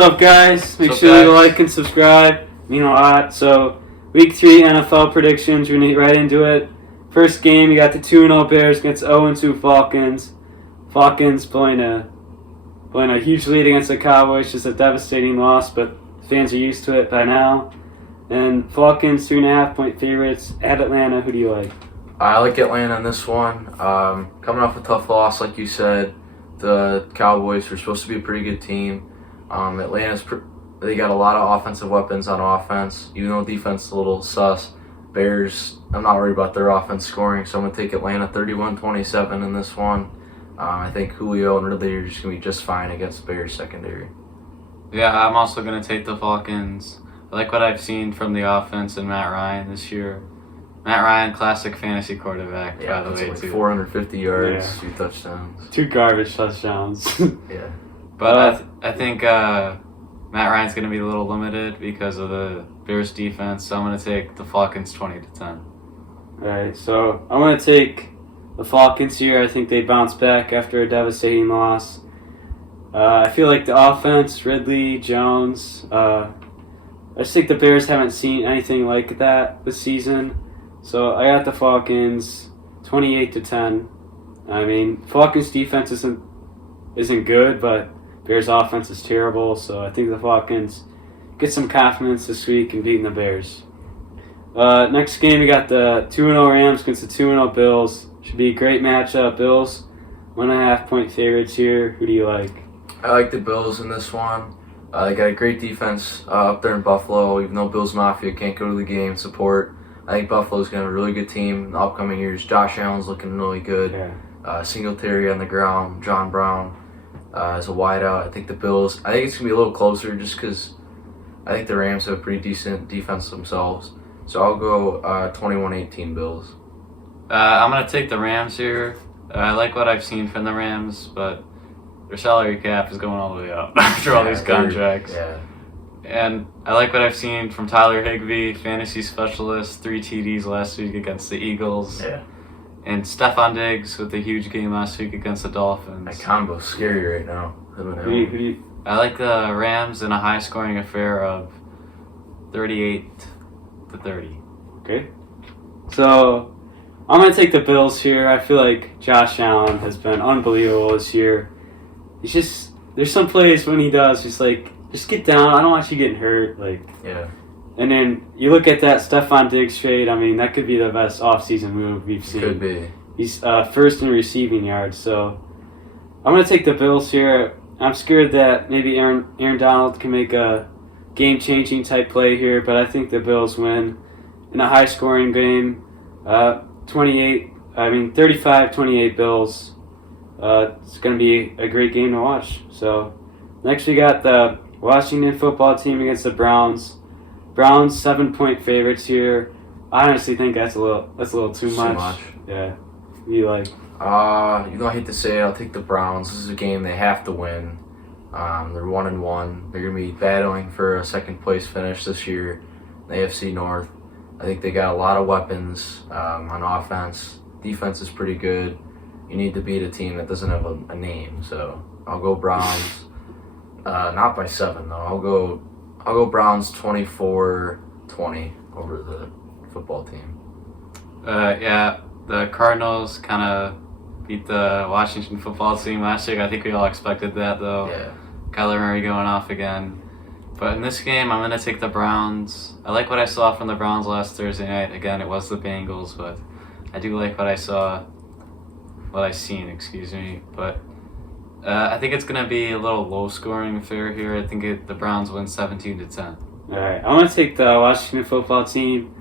What's up, guys? Make sure you like and subscribe. You know what? So, Week 3 NFL predictions. We're going to get right into it. First game, you got the 2-0 Bears against 0-2 Falcons. Falcons blowing a huge lead against the Cowboys. Just a devastating loss, but fans are used to it by now. And Falcons, 2.5-point favorites at Atlanta. Who do you like? I like Atlanta in this one. Coming off a tough loss, like you said, the Cowboys were supposed to be a pretty good team. They got a lot of offensive weapons on offense, even though defense is a little sus. Bears, I'm not worried about their offense scoring, so I'm going to take Atlanta 31-27 in this one. I think Julio and Ridley are just going to be just fine against the Bears secondary. Yeah, I'm also going to take the Falcons. I like what I've seen from the offense and Matt Ryan this year. Matt Ryan, classic fantasy quarterback, by the way, like too. 450 yards, 2 touchdowns. 2 garbage touchdowns. Yeah. But I think Matt Ryan's going to be a little limited because of the Bears defense, so I'm going to take the Falcons 20-10. Alright, so I'm going to take the Falcons here. I think they bounce back after a devastating loss. I feel like the offense, Ridley, Jones, I just think the Bears haven't seen anything like that this season. So I got the Falcons 28-10. I mean, Falcons defense isn't good, but Bears offense is terrible. So I think the Falcons get some confidence this week in beating the Bears. Next game, we got the 2-0 Rams against the 2-0 Bills. Should be a great matchup. Bills, 1.5-point favorites here. Who do you like? I like the Bills in this one. They got a great defense up there in Buffalo. Even though Bills Mafia can't go to the game, support. I think Buffalo's going to have a really good team in the upcoming years. Josh Allen's looking really good. Yeah. Singletary on the ground. John Brown as a wideout. I think it's going to be a little closer just because I think the Rams have a pretty decent defense themselves. So I'll go 21-18 Bills. I'm going to take the Rams here. I like what I've seen from the Rams, but their salary cap is going all the way up after all these contracts. Yeah. And I like what I've seen from Tyler Higbee, fantasy specialist, 3 TDs last week against the Eagles. Yeah. And Stephon Diggs with a huge game last week against the Dolphins. That combo's scary right now. I like the Rams in a high-scoring affair of 38-30. Okay. So I'm going to take the Bills here. I feel like Josh Allen has been unbelievable this year. He's just, there's some plays when he does, just get down. I don't want you getting hurt. Yeah. And then you look at that Stephon Diggs trade. I mean, that could be the best offseason move we've seen. Could be. He's first in receiving yards. So I'm going to take the Bills here. I'm scared that maybe Aaron Donald can make a game-changing type play here, but I think the Bills win in a high-scoring game. 35-28 Bills. It's going to be a great game to watch. So next we got the Washington football team against the Browns. Browns 7-point favorites here. I honestly think that's a little too much. Yeah. You like? I hate to say it, I'll take the Browns. This is a game they have to win. They're 1-1. They're gonna be battling for a second place finish this year in the AFC North. I think they got a lot of weapons on offense. Defense is pretty good. You need to beat a team that doesn't have a name. So I'll go Browns. Not by 7 though. I'll go Browns 24-20 over the football team. Yeah, the Cardinals kind of beat the Washington football team last week. I think we all expected that though. Yeah. Kyler Murray going off again. But in this game, I'm going to take the Browns. I like what I saw from the Browns last Thursday night. Again, it was the Bengals, but I do like what I've seen, But I think it's going to be a little low-scoring affair here. I think the Browns win 17-10. All right. I'm going to take the Washington football team.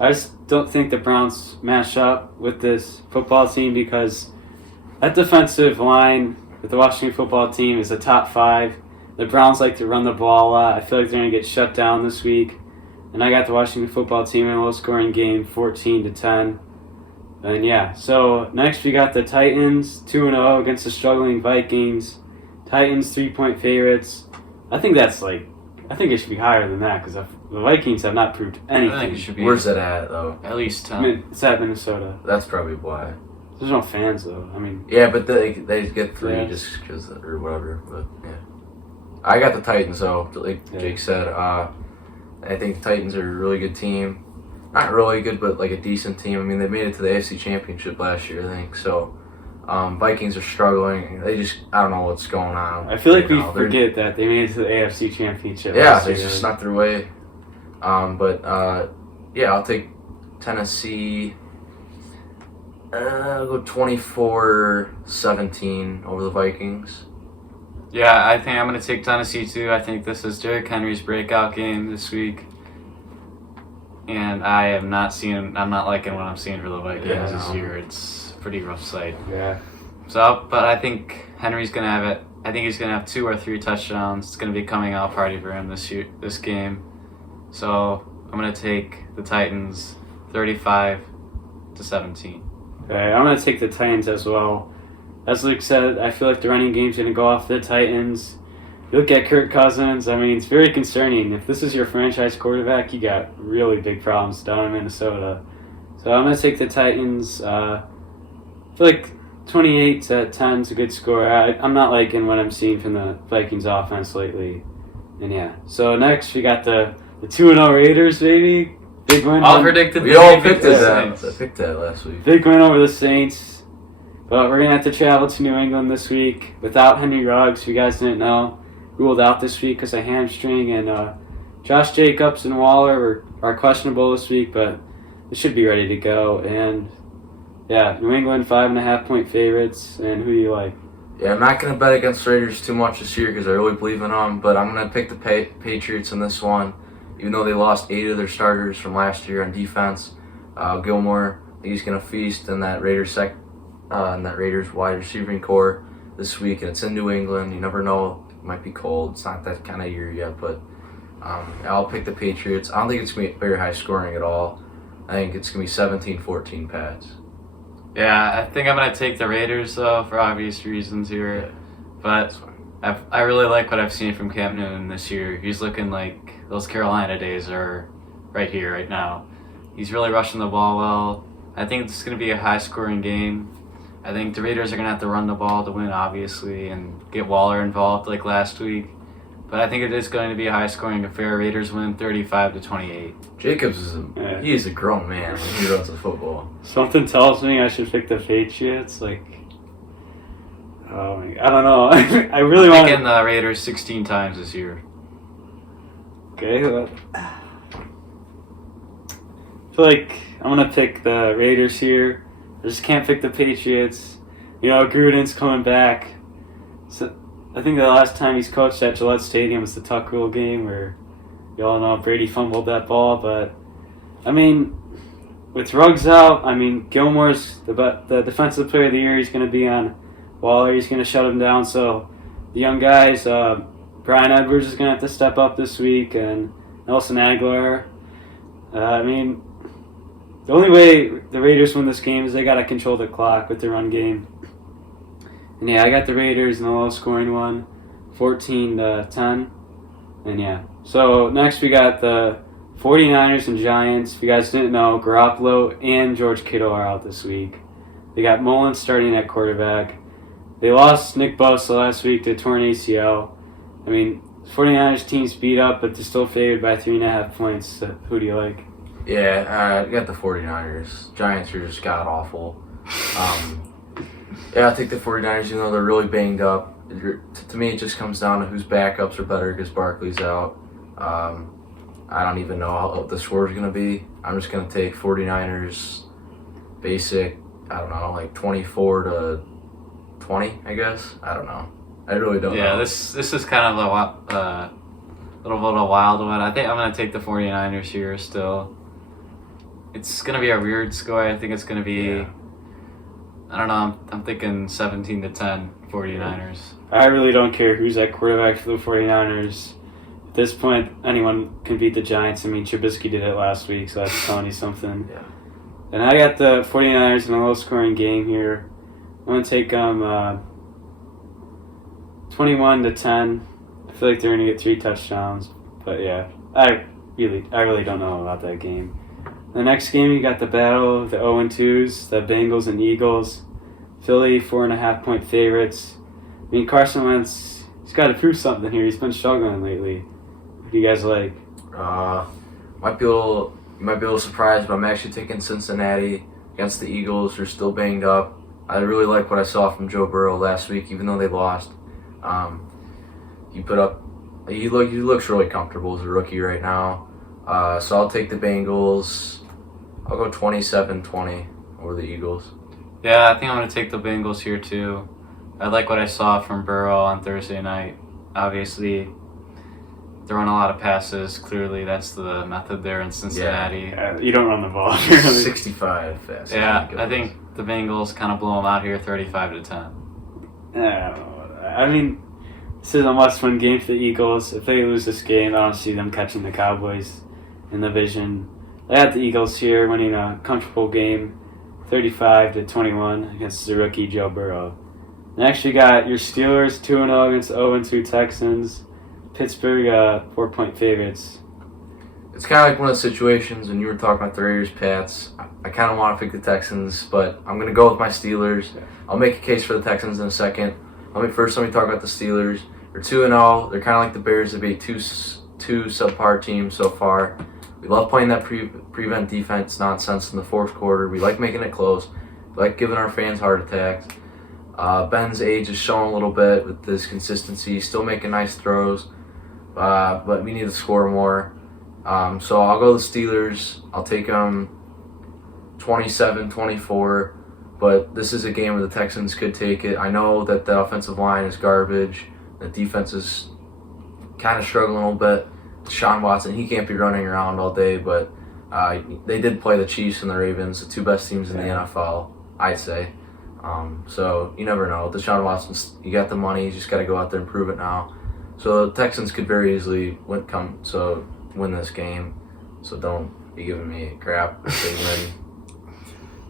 I just don't think the Browns match up with this football team because that defensive line with the Washington football team is a top 5. The Browns like to run the ball a lot. I feel like they're going to get shut down this week. And I got the Washington football team in a low-scoring game, 14-10. And yeah, so next we got the Titans, 2-0 against the struggling Vikings. Titans, 3-point favorites. I think it should be higher than that because the Vikings have not proved anything. I think it should be. Where's it at though? At least 10. It's at Minnesota. That's probably why. There's no fans though. I mean. Yeah, but they get 3 yeah. just because or whatever. But yeah. I got the Titans, though, like Yeah. Jake said. I think the Titans are a really good team. Not really good, but like a decent team. I mean, they made it to the AFC Championship last year, I think. So, Vikings are struggling. I don't know what's going on. I feel like we now. forget that they made it to the AFC Championship. Yeah, last they year. just snuck their way. Yeah, I'll take Tennessee. I'll go 24-17 over the Vikings. Yeah, I think I'm going to take Tennessee too. I think this is Derrick Henry's breakout game this week. And I'm not liking what I'm seeing for the Vikings this year. It's a pretty rough sight. Yeah. So, but I think Henry's going to have it. I think he's going to have 2 or 3 touchdowns. It's going to be a coming out party for him this game. So, I'm going to take the Titans 35-17. Okay, I'm going to take the Titans as well. As Luke said, I feel like the running game's going to go off the Titans. You look at Kirk Cousins, I mean, it's very concerning. If this is your franchise quarterback, you got really big problems down in Minnesota. So I'm going to take the Titans. I feel like 28-10 is a good score. I'm not liking what I'm seeing from the Vikings offense lately. And yeah, so next we got the 2-0 Raiders, baby. Big win. All predicted. We all picked that. I picked that last week. Big win over the Saints. But we're going to have to travel to New England this week without Henry Ruggs, who you guys didn't know, ruled out this week because of hamstring. And Josh Jacobs and Waller are questionable this week, but they should be ready to go. And, yeah, New England 5.5-point favorites. And who do you like? Yeah, I'm not going to bet against the Raiders too much this year because I really believe in them, but I'm going to pick the Patriots in this one, even though they lost 8 of their starters from last year on defense. Gilmore, I think he's going to feast in that Raiders wide receiving core this week, and it's in New England. You never know. It might be cold. It's not that kind of year yet, but I'll pick the Patriots. I don't think it's going to be very high scoring at all. I think it's going to be 17-14 Pats. Yeah, I think I'm going to take the Raiders, though, for obvious reasons here. Yeah. But I really like what I've seen from Cam Newton this year. He's looking like those Carolina days are right here, right now. He's really rushing the ball well. I think it's going to be a high-scoring game. I think the Raiders are going to have to run the ball to win, obviously, and get Waller involved like last week. But I think it is going to be a high-scoring affair. Raiders win 35-28. Jacobs is a grown man when he runs the football. Something tells me I should pick the Patriots. I don't know. I really want Picking the Raiders 16 times this year. Okay. I feel like I'm going to pick the Raiders here. I just can't pick the Patriots. You know, Gruden's coming back. So I think the last time he's coached at Gillette Stadium was the Tuck Rule game where you all know Brady fumbled that ball. But, I mean, with Ruggs out, I mean, Gilmore's the defensive player of the year. He's going to be on Waller. He's going to shut him down. So the young guys, Brian Edwards is going to have to step up this week, and Nelson Aguilar. I mean, the only way the Raiders win this game is they got to control the clock with the run game. And yeah, I got the Raiders in the low-scoring one, 14-10. And yeah, so next we got the 49ers and Giants. If you guys didn't know, Garoppolo and George Kittle are out this week. They got Mullins starting at quarterback. They lost Nick Bosa last week to a torn ACL. I mean, 49ers team's beat up, but they're still favored by 3.5 points. So who do you like? Yeah, I got the 49ers. Giants are just god-awful. Yeah, I'll take the 49ers, even though they're really banged up. To me, it just comes down to whose backups are better because Barkley's out. I don't even know how the score is going to be. I'm just going to take 49ers basic, I don't know, like 24-20, I guess. I don't know. I really don't know. Yeah, this is kind of a little bit of a wild one. I think I'm going to take the 49ers here still. It's going to be a weird score. I think it's going to be, I don't know, I'm thinking 17-10 49ers. I really don't care who's at quarterback for the 49ers. At this point, anyone can beat the Giants. I mean, Trubisky did it last week, so that's telling you something. Yeah. And I got the 49ers in a low-scoring game here. I'm going to take them 21-10. I feel like they're going to get 3 touchdowns. But yeah, I really don't know about that game. The next game, you got the battle of the 0-2s, the Bengals and Eagles. Philly, 4.5-point favorites. I mean, Carson Wentz, he's got to prove something here. He's been struggling lately. What do you guys like? Might be a little surprised, but I'm actually taking Cincinnati against the Eagles. They're still banged up. I really like what I saw from Joe Burrow last week, even though they lost. He looks really comfortable as a rookie right now. So I'll take the Bengals. I'll go 27-20 over the Eagles. Yeah, I think I'm going to take the Bengals here too. I like what I saw from Burrow on Thursday night. Obviously, throwing a lot of passes. Clearly, that's the method there in Cincinnati. Yeah, you don't run the ball. 65 fast. Yeah, I think the Bengals kind of blow them out here 35-10. I mean, this is a must-win game for the Eagles. If they lose this game, I don't see them catching the Cowboys in the division. I had the Eagles here winning a comfortable game, 35-21 against the rookie Joe Burrow. Next, you got your Steelers 2-0 against 0-2 Texans. Pittsburgh 4-point favorites. It's kind of like one of those situations when you were talking about the Raiders, Pats. I kind of want to pick the Texans, but I'm going to go with my Steelers. I'll make a case for the Texans in a second. Let me talk about the Steelers. They're 2-0. They're kind of like the Bears. They've been two subpar teams so far. We love playing that prevent defense nonsense in the fourth quarter. We like making it close. We like giving our fans heart attacks. Ben's age is showing a little bit with this consistency. He's still making nice throws, but we need to score more. So I'll go the Steelers. I'll take them 27-24, but this is a game where the Texans could take it. I know that the offensive line is garbage. The defense is kind of struggling a little bit. Deshaun Watson, he can't be running around all day, but they did play the Chiefs and the Ravens, the two best teams in the NFL, I'd say. So you never know. Deshaun Watson, you got the money, you just got to go out there and prove it now. So the Texans could very easily win this game. So don't be giving me crap if they win.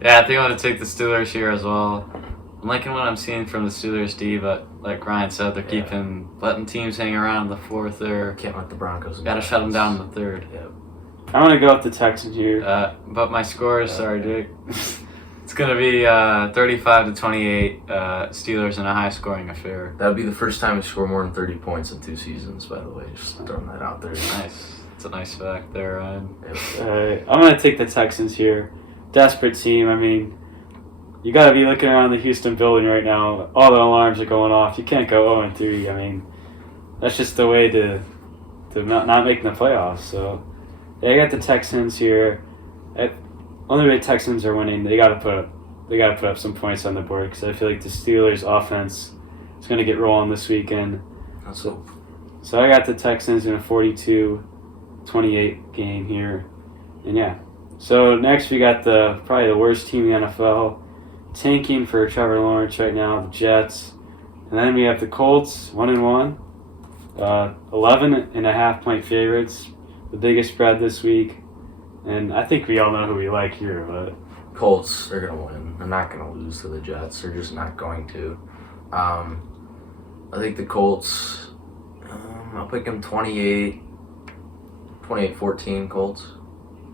Yeah, I think I'm going to take the Steelers here as well. I'm liking what I'm seeing from the Steelers D, but like Ryan said, they're letting teams hang around in the fourth. Can't let the Broncos. Got to shut them down in the third. Yeah. I'm going to go with the Texans here. But my scores, sorry, Jake. It's going to be 35-28 Steelers in a high-scoring affair. That would be the first time we score more than 30 points in 2 seasons, by the way. Just throwing that out there. Nice. It's a nice fact there, Ryan. I'm going to take the Texans here. Desperate team. I mean, you got to be looking around the Houston building right now. All the alarms are going off. You can't go 0-3. I mean, that's just the way to not making the playoffs. So, I got the Texans here. Only way Texans are winning, they got to put up some points on the board because I feel like the Steelers' offense is going to get rolling this weekend. So I got the Texans in a 42-28 game here, and yeah. So next we got probably the worst team in the NFL, tanking for Trevor Lawrence right now, the Jets, and then we have the Colts 1-1, 11.5-point favorites, the biggest spread this week. And I think we all know who we like here, but Colts, they're going to win. They're not going to lose to the Jets. They're just not going to. I think the Colts, I'll pick them 28-14 Colts.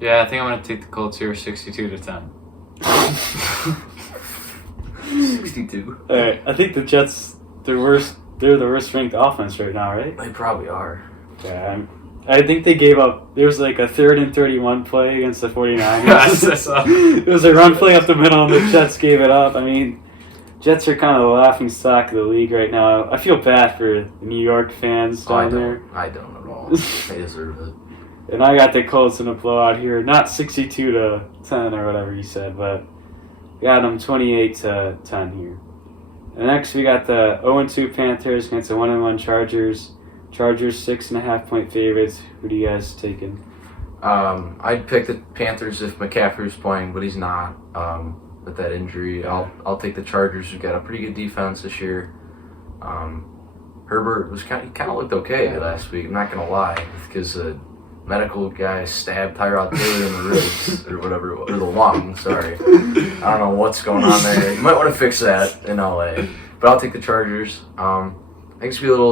Yeah, I think I'm going to take the Colts here 62-10. 62. All right, I think the Jets, they're the worst ranked offense right now, right? They probably are. Yeah, I think they gave up. There was like a 3rd and 31 play against the 49ers. It was a run play up the middle, and the Jets gave it up. I mean, Jets are kind of the laughing stock of the league right now. I feel bad for the New York fans down there. I don't at all. They deserve it. And I got the Colts in a blowout here. Not 62-10 or whatever you said, but got them 28-10 here. And next we got the 0-2 Panthers against the 1-1 Chargers. Chargers 6.5-point favorites. Who do you guys taking? I'd pick the Panthers if McCaffrey's playing, but he's not with that injury. I'll take the Chargers. Who've got a pretty good defense this year. Herbert he kind of looked okay last week. I'm not gonna lie, because the medical guy stabbed Tyrod Taylor in the ribs or whatever, or the lung. Sorry, I don't know what's going on there. You might want to fix that in LA. But I'll take the Chargers. I think it's going to be a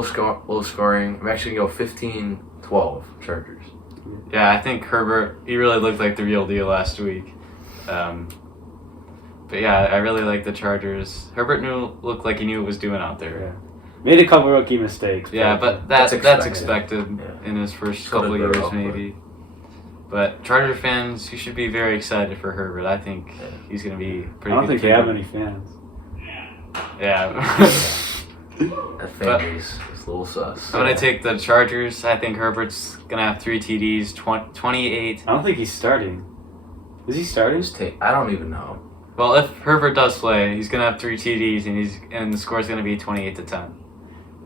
little scoring. I'm actually going to go 15-12 Chargers. Yeah, I think Herbert, he really looked like the real deal last week. But yeah, I really like the Chargers. Herbert looked like he knew what was doing out there. Made a couple rookie mistakes. Yeah, but that's expected Yeah. in his first So couple did years, Burrow, maybe. But Charger fans, you should be very excited for Herbert. I think he's going to be pretty I don't good. think they have any fans. Yeah. That fan base is a little sus. I'm going to take the Chargers. I think Herbert's going to have 3 TDs, 28. I don't think he's starting. Is he starting? I don't even know. Well, if Herbert does play, he's going to have 3 TDs, and the score's going to be 28-10.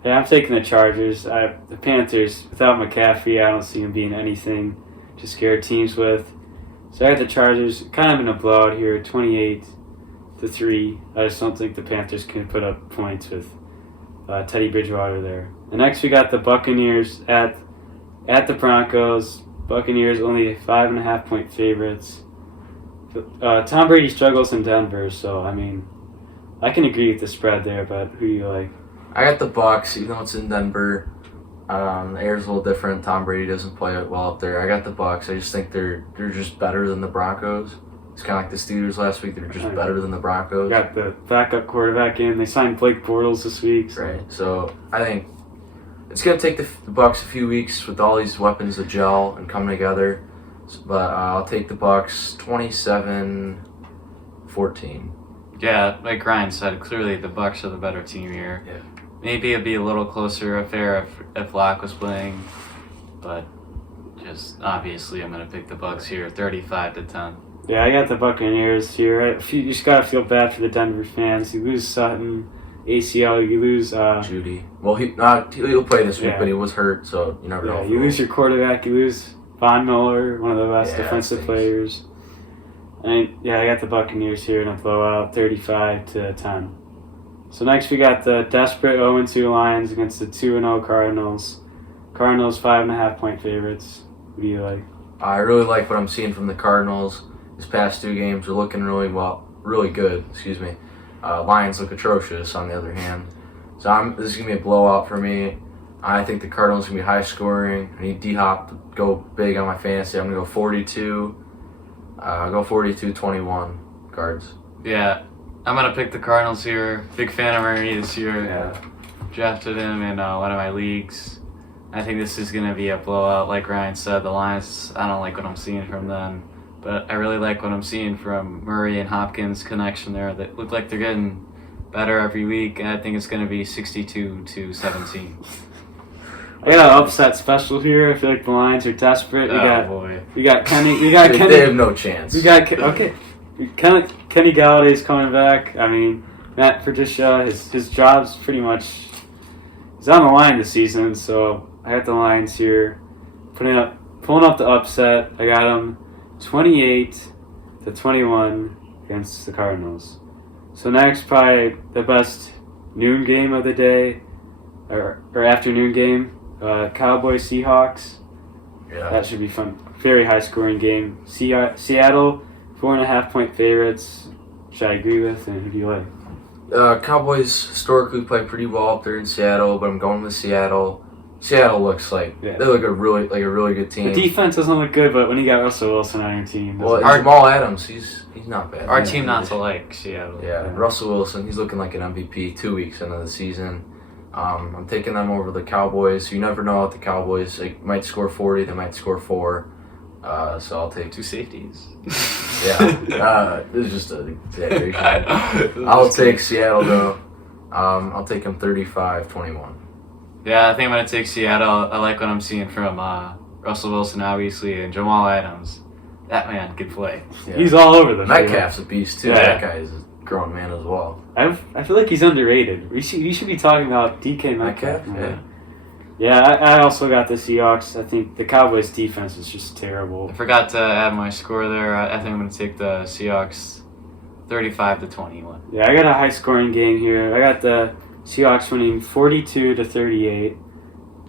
Yeah, I'm taking the Chargers. The Panthers, without McCaffrey, I don't see him being anything to scare teams with. So I got the Chargers kind of in a blowout here, 28-3. I just don't think the Panthers can put up points with Teddy Bridgewater there. And next we got the Buccaneers at the Broncos. Buccaneers only 5.5-point favorites. Tom Brady struggles in Denver, so I mean, I can agree with the spread there, but who do you like? I got the Bucs, even though it's in Denver. The air's a little different. Tom Brady doesn't play well up there. I got the Bucs. I just think they're just better than the Broncos. It's kind of like the Steelers last week. They're just better than the Broncos. Got the backup quarterback in. They signed Blake Bortles this week. So. Right. So I think it's going to take the Bucs a few weeks with all these weapons to gel and come together. But I'll take the Bucs 27-14. Yeah, like Ryan said, clearly the Bucs are the better team here. Yeah. Maybe it'd be a little closer affair if Locke was playing, but just obviously I'm gonna pick the Bucs here, 35-10. Yeah, I got the Buccaneers here. You just gotta feel bad for the Denver fans. You lose Sutton, ACL. You lose Judy. Well, he'll play this week, Yeah. but he was hurt, so you never know. You lose your quarterback. You lose Von Miller, one of the best Yeah, defensive stinks. players. And I got the Buccaneers here in a blowout, 35-10. So next we got the desperate 0-2 Lions against the 2-0 Cardinals. Cardinals 5.5-point favorites. What do you like? I really like what I'm seeing from the Cardinals. These past 2 games are looking really good. Lions look atrocious on the other hand. So this is gonna be a blowout for me. I think the Cardinals are gonna be high scoring. I need D-Hop to go big on my fantasy. I'm gonna go 42. I'll go 42-21 Cards. Yeah, I'm gonna pick the Cardinals here. Big fan of Murray this year. Yeah. Drafted him in one of my leagues. I think this is gonna be a blowout. Like Ryan said, the Lions, I don't like what I'm seeing from them, but I really like what I'm seeing from Murray and Hopkins connection there. They look like they're getting better every week, and I think it's gonna be 62-17. I got an upset special here. I feel like the Lions are desperate. Boy. We got Kenny. They have no chance. Kenny Galladay's coming back. I mean, Matt Patricia, his job's pretty much he's on the line this season. So I got the Lions here, pulling up the upset. I got them 28-21 against the Cardinals. So next, probably the best noon game of the day, or afternoon game. Cowboys Seahawks. Yeah. That should be fun. Very high scoring game. Seattle 4.5-point favorites, which I agree with. And who do you like? Cowboys historically play pretty well up there in Seattle, but I'm going with Seattle. Seattle looks like they look a really good team. The defense doesn't look good, but when you got Russell Wilson on your team, Well, Jamal Adams, he's not bad. Our team not to like Seattle. Yeah, Russell Wilson, he's looking like an MVP 2 weeks into the season. I'm taking them over the Cowboys. You never know with the Cowboys. They might score 40, they might score 4. So I'll take 2 safeties. Yeah, this is just an exaggeration. I'll take Seattle though. I'll take them 35-21. Yeah, I think I'm going to take Seattle. I like what I'm seeing from Russell Wilson, obviously, and Jamal Adams. That man can play. Yeah. He's all over the field. Metcalf's a beast too. Yeah. That guy is a grown man as well. I feel like he's underrated. You should be talking about DK Metcalf. Yeah, I also got the Seahawks. I think the Cowboys' defense is just terrible. I forgot to add my score there. I think I'm going to take the Seahawks 35-21. Yeah, I got a high-scoring game here. I got the Seahawks winning 42-38.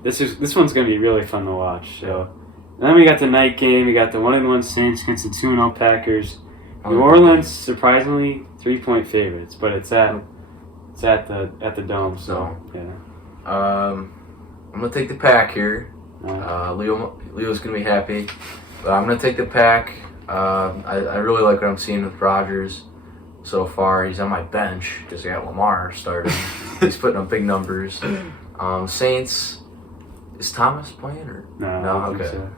This one's going to be really fun to watch. So, and then we got the night game. We got the 1-1 Saints against the 2-0 Packers. New Orleans, surprisingly, 3-point favorites, but it's at the Dome. So yeah. I'm gonna take the Pack here. Leo's gonna be happy, but I'm gonna take the Pack. I really like what I'm seeing with Rodgers. so far. He's on my bench because I got Lamar starting. He's putting up big numbers. Saints, is Thomas playing or No, I don't think so.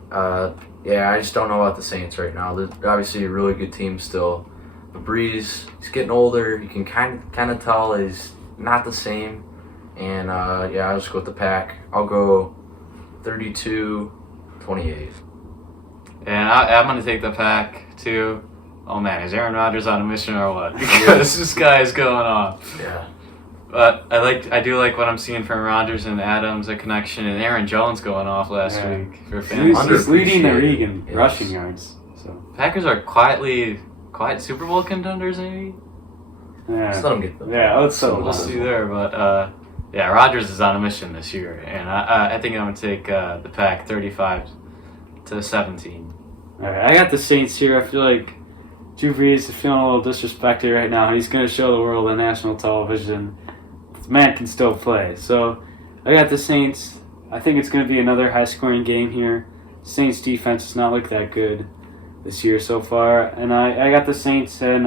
Yeah, I just don't know about the Saints right now. They're obviously a really good team still. But Breeze, he's getting older. You can kind of tell he's not the same. And yeah, I'll just go with the Pack. I'll go 32-28. And I'm going to take the Pack, too. Oh, man, is Aaron Rodgers on a mission or what? Because this guy is going off. Yeah. But I do like what I'm seeing from Rodgers and Adams, a connection, and Aaron Jones going off last week for fantasy. He's leading the league in Yes. rushing yards. So Packers are quiet Super Bowl contenders, maybe? Just let him get them. Yeah, let's settle We'll down. see there, but yeah, Rodgers is on a mission this year, and I think I'm going to take the Pack 35-17. All right, I got the Saints here. I feel like Drew Brees is feeling a little disrespected right now. He's going to show the world on national television. The man can still play. So I got the Saints. I think it's going to be another high-scoring game here. Saints defense does not look that good this year so far. And I got the Saints in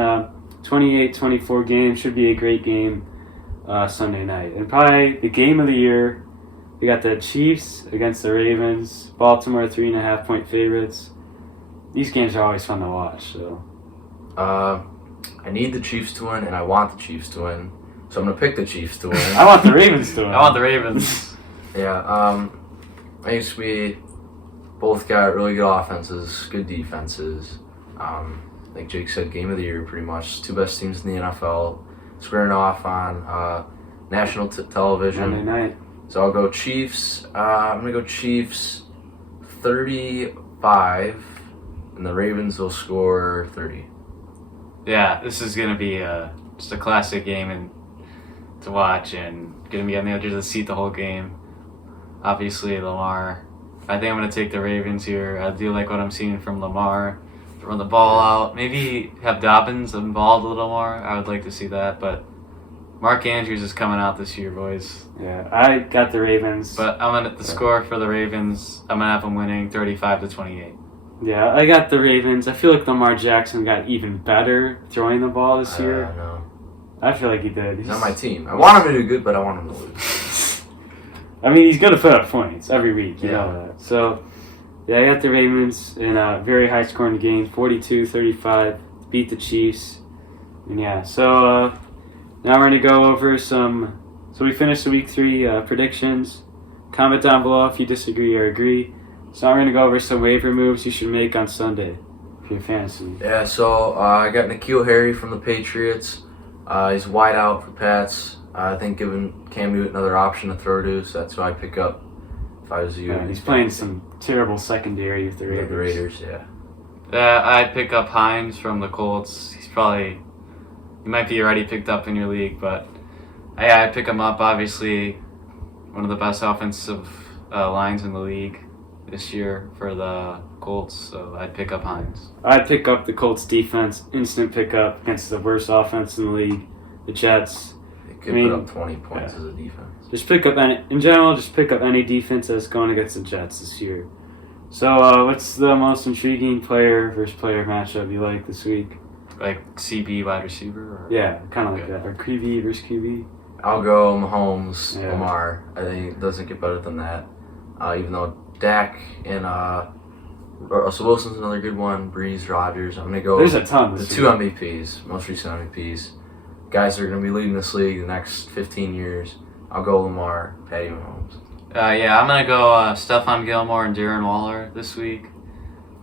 28-24 game. Should be a great game Sunday night. And probably the game of the year, we got the Chiefs against the Ravens. Baltimore 3.5-point favorites. These games are always fun to watch. So I need the Chiefs to win, and I want the Chiefs to win. So I'm going to pick the Chiefs to win. I want the Ravens to win. I want the Ravens. Yeah, I think we both got really good offenses, good defenses. Like Jake said, game of the year pretty much. Two best teams in the NFL squaring off on national television. Monday night. So I'll go Chiefs. I'm going to go Chiefs 35, and the Ravens will score 30. Yeah, this is going to be just a classic game to watch, and going to be on the edge of the seat the whole game. Obviously, Lamar. I think I'm going to take the Ravens here. I do like what I'm seeing from Lamar. Run the ball out. Maybe have Dobbins involved a little more. I would like to see that, but Mark Andrews is coming out this year, boys. Yeah, I got the Ravens. But I'm gonna the score for the Ravens. I'm gonna have them winning 35-28. Yeah, I got the Ravens. I feel like Lamar Jackson got even better throwing the ball this year. No. I feel like he did. He's on my team. I want him to do good, but I want him to lose. I mean, he's going to put up points every week. You Yeah. know that. So, yeah, I got the Ravens in a very high-scoring game, 42-35, beat the Chiefs. And, yeah, so now we're going to go over some... So we finished the Week 3 predictions. Comment down below if you disagree or agree. So now we're going to go over some waiver moves you should make on Sunday for your fantasy. Yeah, so I got N'Keal Harry from the Patriots. He's wide out for Pats. I think giving Cam Newton another option to throw to, so that's who I pick up if I was you. Yeah, he's playing some terrible secondary with the Raiders. The Raiders, yeah. I pick up Hines from the Colts. He might be already picked up in your league, but I pick him up. Obviously, one of the best offensive lines in the league this year for the Colts, so I'd pick up Hines. I'd pick up the Colts defense, instant pickup against the worst offense in the league, the Jets. They could put up 20 points as a defense. Just pick up any defense that's going against the Jets this year. So, what's the most intriguing player versus player matchup you like this week? Like CB wide receiver? Or? Yeah, kind of like that. Or QB versus QB. I'll go Mahomes, Yeah. Lamar. I think it doesn't get better than that. Even though Dak and Russell Wilson's another good one. Breeze, Rodgers. I'm gonna go. There's a ton. The This two week. MVPs, most recent MVPs, guys that are gonna be leading this league the next 15 years. I'll go Lamar, Patty Mahomes. Yeah, I'm gonna go Stephon Gilmore and Darren Waller this week.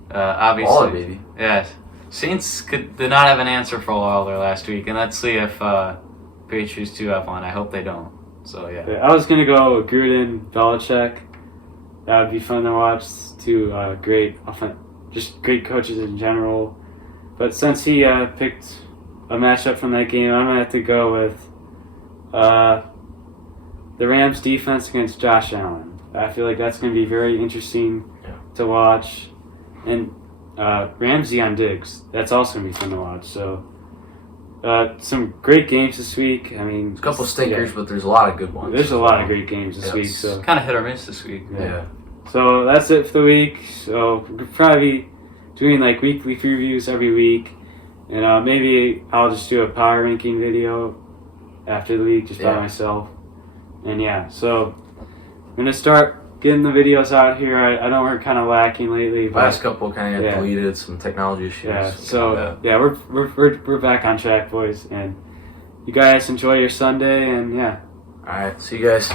Obviously, Waller, baby. Yeah, Saints did not have an answer for Waller last week, and let's see if Patriots do have one. I hope they don't. So yeah. I was gonna go Gruden, Belichick. That would be fun to watch. Two great coaches in general. But since he picked a matchup from that game, I'm gonna have to go with the Rams defense against Josh Allen. I feel like that's gonna be very interesting to watch. And Ramsey on Diggs, that's also gonna be fun to watch. So some great games this week. I mean, There's a couple stinkers, but there's a lot of good ones. There's a lot of great games this week. Yes. So Kind of hit or miss this week. Yeah. So that's it for the week. So we'll probably be doing like weekly previews every week. And maybe I'll just do a power ranking video after the week just by myself. And yeah, so I'm going to start getting the videos out here. I know we're kind of lacking lately. But Last couple kind of deleted, some technology issues. Yeah, so yeah, we're back on track, boys. And you guys enjoy your Sunday, and yeah. All right, see you guys.